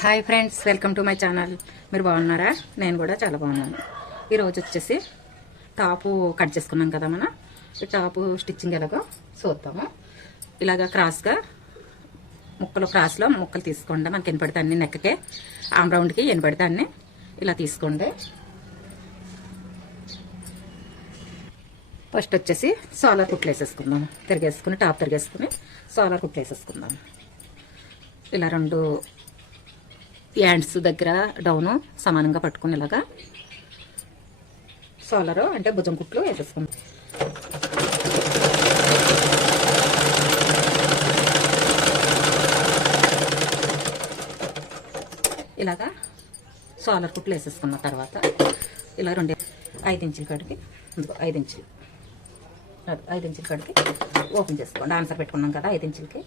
Hi friends, welcome to my channel. మీరు బాగున్నారా? నేను కూడా చాలా బాగున్నాను. ఈరోజు వచ్చేసి టాపు కట్ చేసుకున్నాం కదా, మన ఈ టాపు స్టిచ్చింగ్ ఎలాగో చూద్దాము. ఇలాగ క్రాస్గా క్రాస్లో ముక్కలు తీసుకోండి. మనకి ఎన్ని పడితే అన్ని నెక్కకే, ఆమ్ రౌండ్కి ఎన్ని పడితే అన్ని ఇలా తీసుకోండి. ఫస్ట్ వచ్చేసి సోలార్ కుట్లు వేసేసుకుందాం. తిరిగేసుకుని టాప్ తిరిగేసుకుని సోలార్ కుట్లు వేసేసుకుందాం. ఇలా రెండు హ్యాండ్స్ దగ్గర డౌను సమానంగా పట్టుకుని ఇలాగా సోలరు అంటే భుజం కుట్లు వేసేసుకుందాం. ఇలాగా సోలర్ కుట్లు వేసేసుకున్న తర్వాత ఇలా 5 ఇంచుల కాడికి 5 ఇంచులు కాడికి ఓపెన్ చేసుకోండి. ఆన్సర్ పెట్టుకున్నాం కదా 5 ఇంచులకి.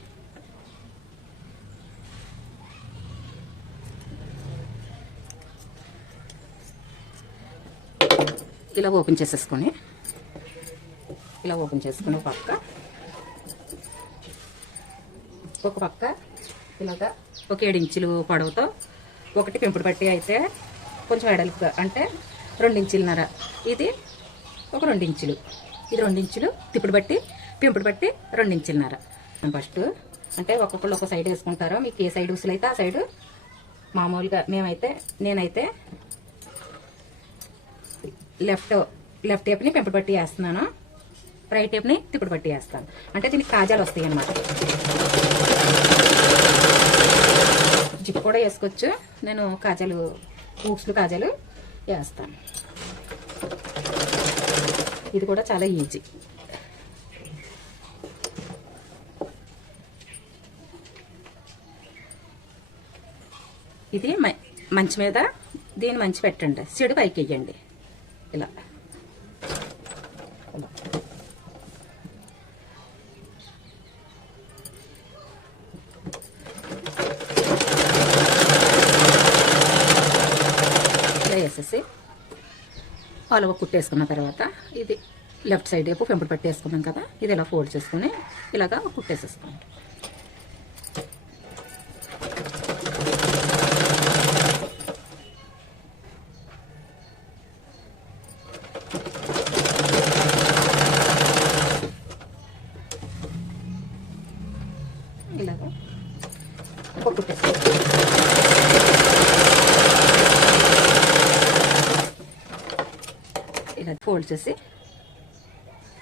ఇలా ఓపెన్ చేసేసుకొని ఒక పక్క ఇలాగా ఒక 7 ఇంచులు పొడవుతో ఒకటి పెంపుడు పట్టి అయితే కొంచెం వెడల్పుగా అంటే 2 ఇంచులన్నర, ఇది ఒక 2 ఇంచులు, ఇది 2 ఇంచులు తిప్పుడు బట్టి పెంపుడు పట్టి 2 ఇంచులన్నర. ఫస్ట్ అంటే ఒక్కొక్కళ్ళు ఒక సైడ్ వేసుకుంటారో, మీకు ఏ సైడ్ ఉసులు అయితే ఆ సైడు. మామూలుగా నేనైతే లెఫ్ట్ టేప్ని పెంపుడు పట్టి వేస్తున్నాను, రైట్ టేప్ని తిప్పుడు పట్టి వేస్తాను. అంటే దీనికి కాజాలు వస్తాయి అన్నమాట. జిప్ కూడా వేసుకోవచ్చు. నేను కాజాలు కాజాలు వేస్తాను. ఇది కూడా చాలా ఈజీ. ఇది మంచి మీద దీన్ని మంచి పెట్టండి, చెడు పైకి వెయ్యండి. ఇలా వేసేసి పాలవ కుట్టేసుకున్న తర్వాత ఇది లెఫ్ట్ సైడ్ వైపు పెంపుడు పట్టేసుకున్నాం కదా, ఇది ఇలా ఫోల్డ్ చేసుకుని ఇలాగా కుట్టేసేసుకోండి. ఇలాగా కుట్టేసుకోండి.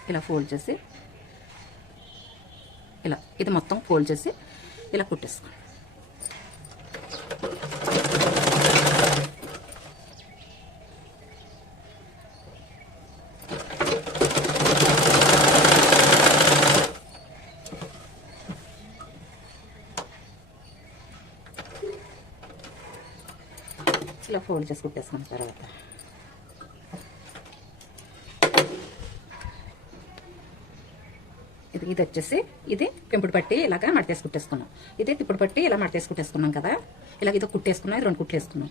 ఇలా ఫోల్డ్ చేసి ఇలా ఇది మొత్తం ఫోల్డ్ చేసి ఇలా కుట్టేసుకోండి. ఇలా ఫోల్డ్ చేసి కుట్టేసుకున్న తర్వాత ఇది వచ్చేసి ఇది పెంపుడు పట్టి ఇలాగా మడతేసి కుట్టేసుకున్నాం. ఇది తిప్పుడు పట్టి ఇలా మడతేసి కుట్టేసుకున్నాం కదా. ఇలాగ ఇది కుట్టేసుకున్నాం, 2 కుట్లు వేసుకున్నాం.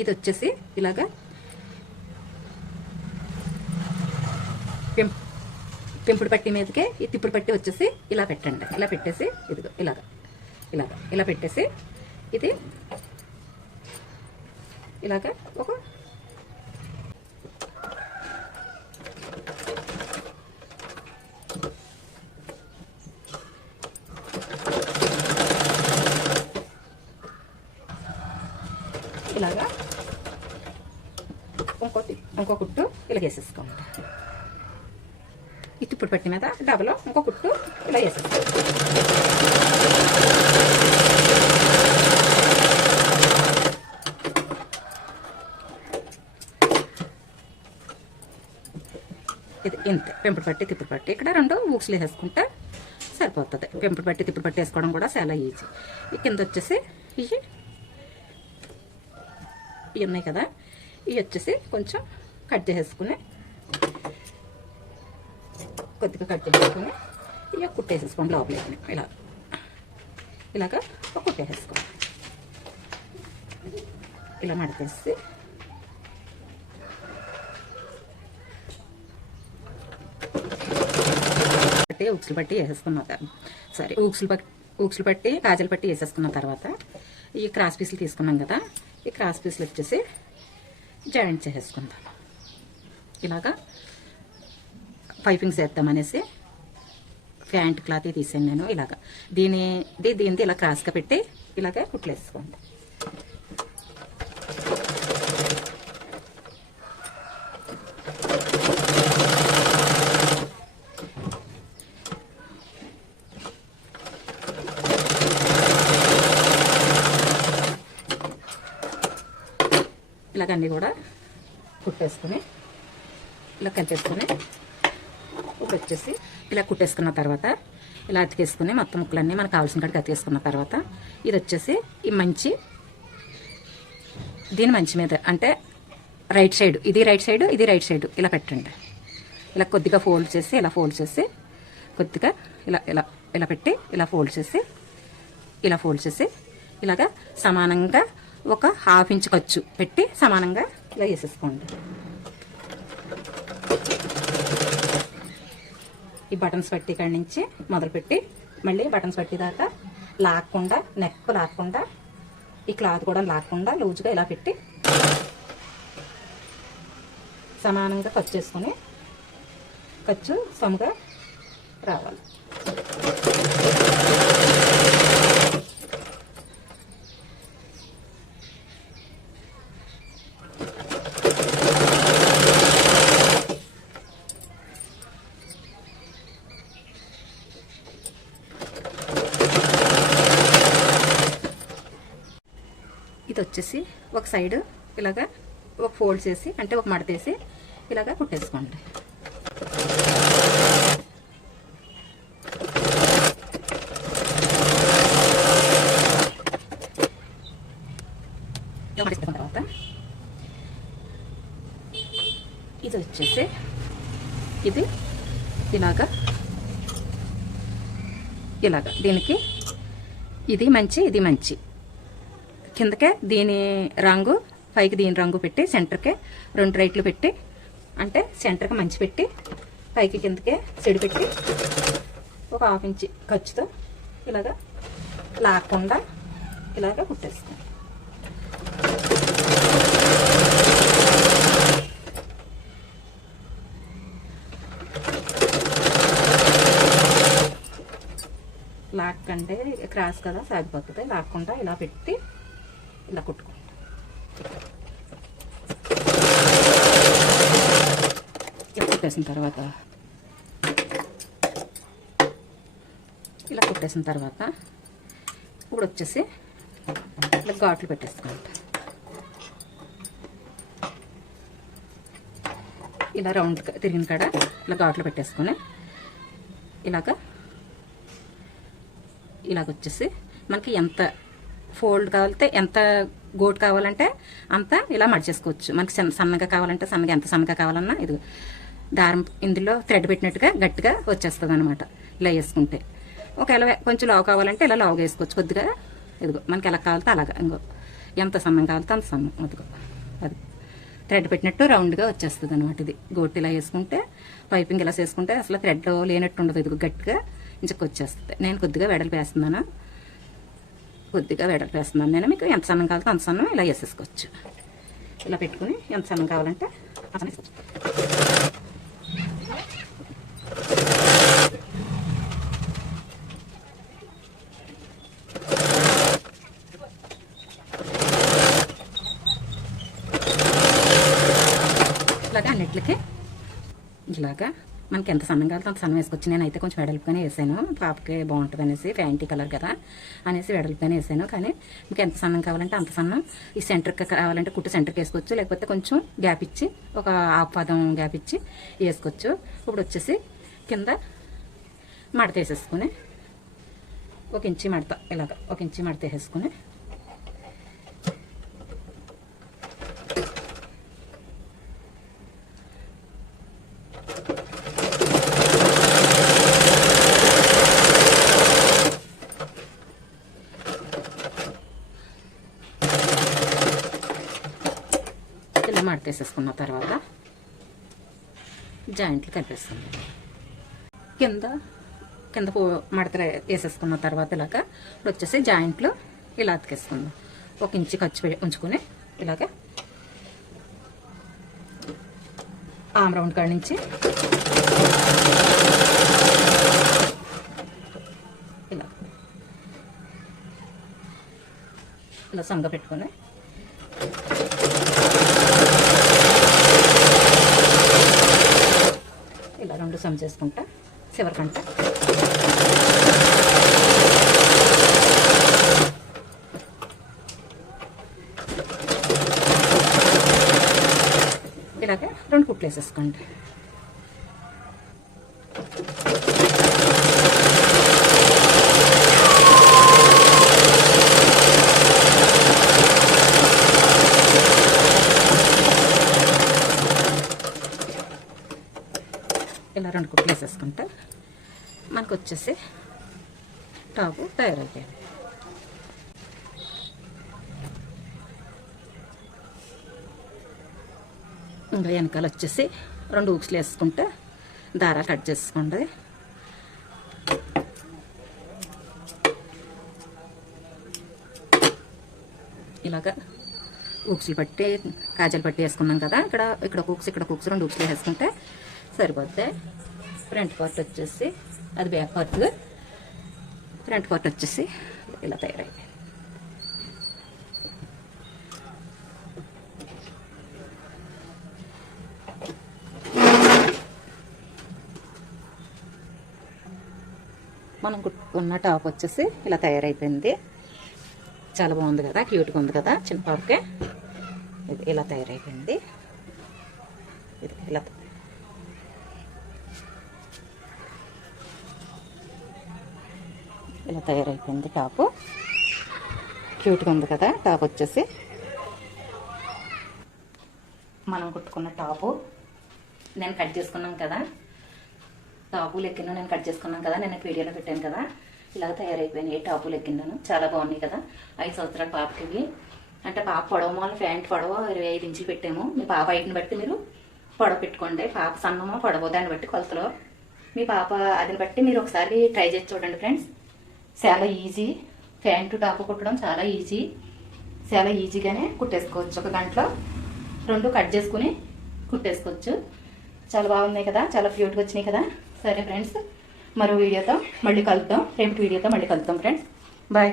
ఇది వచ్చేసి ఇలాగా పెంపుడు పట్టి మీదకే ఈ తిప్పుడు పట్టి వచ్చేసి ఇలా పెట్టండి. ఇలా పెట్టేసి ఇదిగో ఇలా పెట్టేసి ఇది ఇలాగా ఒక ఇలాగా ఇంకో కుట్టు ఇలా వేసేసుకోండి. ఈ తిప్పుడు పట్టి మీద డబలో ఇంకో కుట్టు ఇలా వేసేసుకోండి. ఇది ఇంతే పెంపుడు పట్టి తిప్పుడు పట్టి. ఇక్కడ 2 ఊక్స్లు వేసేసుకుంటే సరిపోతుంది. పెంపుడు పట్టి తిప్పుడు పట్టి వేసుకోవడం కూడా చాలా ఈజీ. ఈ కింద వచ్చేసి ఇవి ఉన్నాయి కదా, ఇవి వచ్చేసి కొంచెం కట్ చేసేసుకుని కొద్దిగా కట్ చేసుకుని ఇక కుట్టేసేసుకోండి. లోపలికి ఇలాగా కుట్టేసేసుకోండి. ఇలా మడతేసి ఉక్సులు పట్టి వేసేసుకున్న తర్వాత ఊక్సులు పట్టి కాజలు పట్టి వేసేసుకున్న తర్వాత ఈ క్రాస్ పీసులు తీసుకున్నాం కదా, ఈ క్రాస్ పీసులు వచ్చేసి జాయింట్ చేసేసుకుందాం. ఇలాగా పైపింగ్స్ వేద్దామనేసి ప్యాంట్ క్లాత్ తీసాను నేను. ఇలాగా దీనిది ఇలా క్రాస్గా పెట్టి ఇలాగే కుట్లేసుకోండి. ఇలాగ అన్నీ కూడా కుట్టేసుకుని ఇలా కలిపేసుకుని ఇప్పుడు వచ్చేసి ఇలా కుట్టేసుకున్న తర్వాత ఇలా అతికేసుకుని మొత్తం ముక్కలన్నీ మనకు కావాల్సిన కాడికి అతికేసుకున్న తర్వాత ఇది వచ్చేసి దీని మంచి మీద అంటే రైట్ సైడ్, ఇది రైట్ సైడ్, ఇది రైట్ సైడ్ ఇలా పెట్టండి. ఇలా కొద్దిగా ఫోల్డ్ చేసి ఇలా ఫోల్డ్ చేసి కొద్దిగా ఇలా ఇలా ఇలా పెట్టి ఇలా ఫోల్డ్ చేసి ఇలాగా సమానంగా ఒక ½ ఇంచ్ ఖర్చు పెట్టి సమానంగా ఇలా వేసేసుకోండి. ఈ బటన్స్ పట్టి కాడి నుంచి మొదలుపెట్టి మళ్ళీ బటన్స్ పట్టి దాకా లాక్కుండా, నెక్ లాక్కుండా, ఈ క్లాత్ కూడా లాక్కుండా లూజ్గా ఇలా పెట్టి సమానంగా ఖర్చు చేసుకొని ఖర్చు సముగా రావాలి. ఇది వచ్చేసి ఒక సైడ్ ఇలాగా ఒక ఫోల్డ్ చేసి అంటే ఒక మడతేసి ఇలాగా కుట్టేసుకోండి. తర్వాత ఇది వచ్చేసి ఇది ఇలాగా దీనికి ఇది మంచి కిందకే దీని రంగు పైకి దీని రంగు పెట్టి సెంటర్కే 2 రైట్లు పెట్టి అంటే సెంటర్కి మంచి పెట్టి పైకి కిందకే సెడి పెట్టి ఒక ½ ఇంచ్ ఖర్చుతో ఇలాగా లాక్కుండా ఇలాగా కుట్టేస్తాం. లాక్ అంటే క్రాస్ కదా సాగిపోతుంది, లాక్కుండా ఇలా పెట్టి ఇలా కుట్టుకోండి. కుట్టేసిన తర్వాత ఇప్పుడు వచ్చేసి ఇలా ఘాట్లు పెట్టేసుకోండి. ఇలా రౌండ్ తిరిగిన కాడ ఇలా ఘాట్లు పెట్టేసుకొని ఇలాగొచ్చేసి మనకి ఎంత ఫోల్డ్ కావాలంటే ఎంత గోటు కావాలంటే అంత ఇలా మడిచేసుకోవచ్చు. మనకి సన్నగా కావాలంటే సన్నగా, ఎంత సన్నగా కావాలన్నా ఇది దారం ఇందులో థ్రెడ్ పెట్టినట్టుగా గట్టిగా వచ్చేస్తుంది అనమాట ఇలా వేసుకుంటే. ఒకవేళ కొంచెం లావు కావాలంటే ఇలా లావుగా వేసుకోవచ్చు. కొద్దిగా ఇదిగో మనకి ఎలా కావాలితే అలాగా, ఇంకో ఎంత సన్నం కావాలితే అంత సన్నం, అదిగో అది థ్రెడ్ పెట్టినట్టు రౌండ్గా వచ్చేస్తుంది అనమాట. ఇది గోటు ఇలా వేసుకుంటే పైపింగ్ ఇలా చేసుకుంటే అసలు థ్రెడ్ లేనట్టు ఉండదు, ఇదిగో గట్టిగా ఇంచకు వచ్చేస్తుంది. నేను కొద్దిగా వెడల్పు వేస్తున్నాను నేను. మీకు ఎంత సన్నం కావాలంటే అంత సన్నం ఇలా వేసేసుకోవచ్చు. ఇలా పెట్టుకుని ఎంత సన్నం కావాలంటే అంత వేసుకోవచ్చు. ఇలాగా అన్నిటికి ఇలాగా మనకి ఎంత సన్నం కావాలంటే అంత సన్నం వేసుకోవచ్చు. నేనైతే కొంచెం వెడల్పుగానే వేసాను, పాపకి బాగుంటుంది అనేసి, ఫ్యాంటీ కలర్ కదా అనేసి వెడల్పుగానే వేసాను. కానీ మీకు ఎంత సన్నం కావాలంటే అంత సన్నం, ఈ సెంటర్కి కావాలంటే కుట్టు సెంటర్కి వేసుకోవచ్చు, లేకపోతే కొంచెం గ్యాప్ ఇచ్చి ఒక ½ గ్యాప్ ఇచ్చి వేసుకోవచ్చు. ఇప్పుడు వచ్చేసి కింద మడత వేసేసుకొని 1 ఇంచు మడత, ఇలాగ 1 ఇంచు మడత వేసేసుకొని ఇలా మడత వేసేసుకున్న తర్వాత జాయింట్లు కలిపేస్తుంది. కింద మడత వేసేసుకున్న తర్వాత ఇలాగా ఇప్పుడు వచ్చేసి జాయింట్లు ఇలా అతికేసుకుందాం. 1 ఇంచు ఖర్చు ఉంచుకొని ఇలాగే ఆమ్ రౌండ్ కాడి నుంచి ఇలా సంగ పెట్టుకొని ఇలా 2 సమ్ చేసుకుంటా చివరికంట ఇలాగే 2 కుట్లు వేసేసుకోండి. ఇలా 2 కుట్లు వేసేసుకుంటే మనకు వచ్చేసి టాపు తయారైపోయింది. ఇంకా వెనకాల వచ్చేసి 2 ఊక్స్లు వేసుకుంటే దారాలు కట్ చేసుకోండి. ఇలాగా ఊక్స్లు పట్టి కాజలు పట్టి వేసుకున్నాం కదా, ఇక్కడ ఊక్స్ 2 ఊక్స్లు వేసుకుంటే సరిపోద్ది. ఫ్రంట్ పార్ట్ వచ్చేసి అది బ్యాక్ పార్ట్, ఫ్రంట్ పార్ట్ వచ్చేసి ఇలా తయారైంది. మనం కుట్టుకున్న టాప్ వచ్చేసి ఇలా తయారైపోయింది. చాలా బాగుంది కదా, క్యూట్గా ఉంది కదా చిన్న పాపకే. ఇది ఇలా తయారైపోయింది. ఇది ఇలా తయారైపోయింది టాపు. క్యూట్గా ఉంది కదా టాప్ వచ్చేసి. మనం కుట్టుకున్న టాపు నేను కట్ చేసుకున్నాం కదా, టాపు లెక్కిన నేను కట్ చేసుకున్నాం కదా, నేను వీడియోలో పెట్టాను కదా. ఇలా తయారైపోయినాయి టాపు లెక్కిన్నాను. చాలా బాగున్నాయి కదా. 5 సంవత్సరాల పాపకి ఇవి. అంటే పాప పొడవు మూల ప్యాంట్ పొడవు 25 ఇంచులు పెట్టాము. మీ పాప హైట్ని బట్టి మీరు పొడవు పెట్టుకోండి. పాప సన్నమో పొడవు దాన్ని బట్టి కొలతలో మీ పాప అదిని బట్టి మీరు ఒకసారి ట్రై చేసి చూడండి ఫ్రెండ్స్. చాలా ఈజీ. ప్యాంటు టాపు కుట్టడం చాలా ఈజీ. చాలా ఈజీగానే కుట్టేసుకోవచ్చు. 1 గంటలో 2 కట్ చేసుకుని కుట్టేసుకోవచ్చు. చాలా బాగున్నాయి కదా, చాలా క్యూట్గా వచ్చినాయి కదా. సరే ఫ్రెండ్స్, మరో వీడియోతో మళ్ళీ కలుద్దాం. రేపటి వీడియోతో మళ్ళీ కలుద్దాం ఫ్రెండ్స్. బాయ్.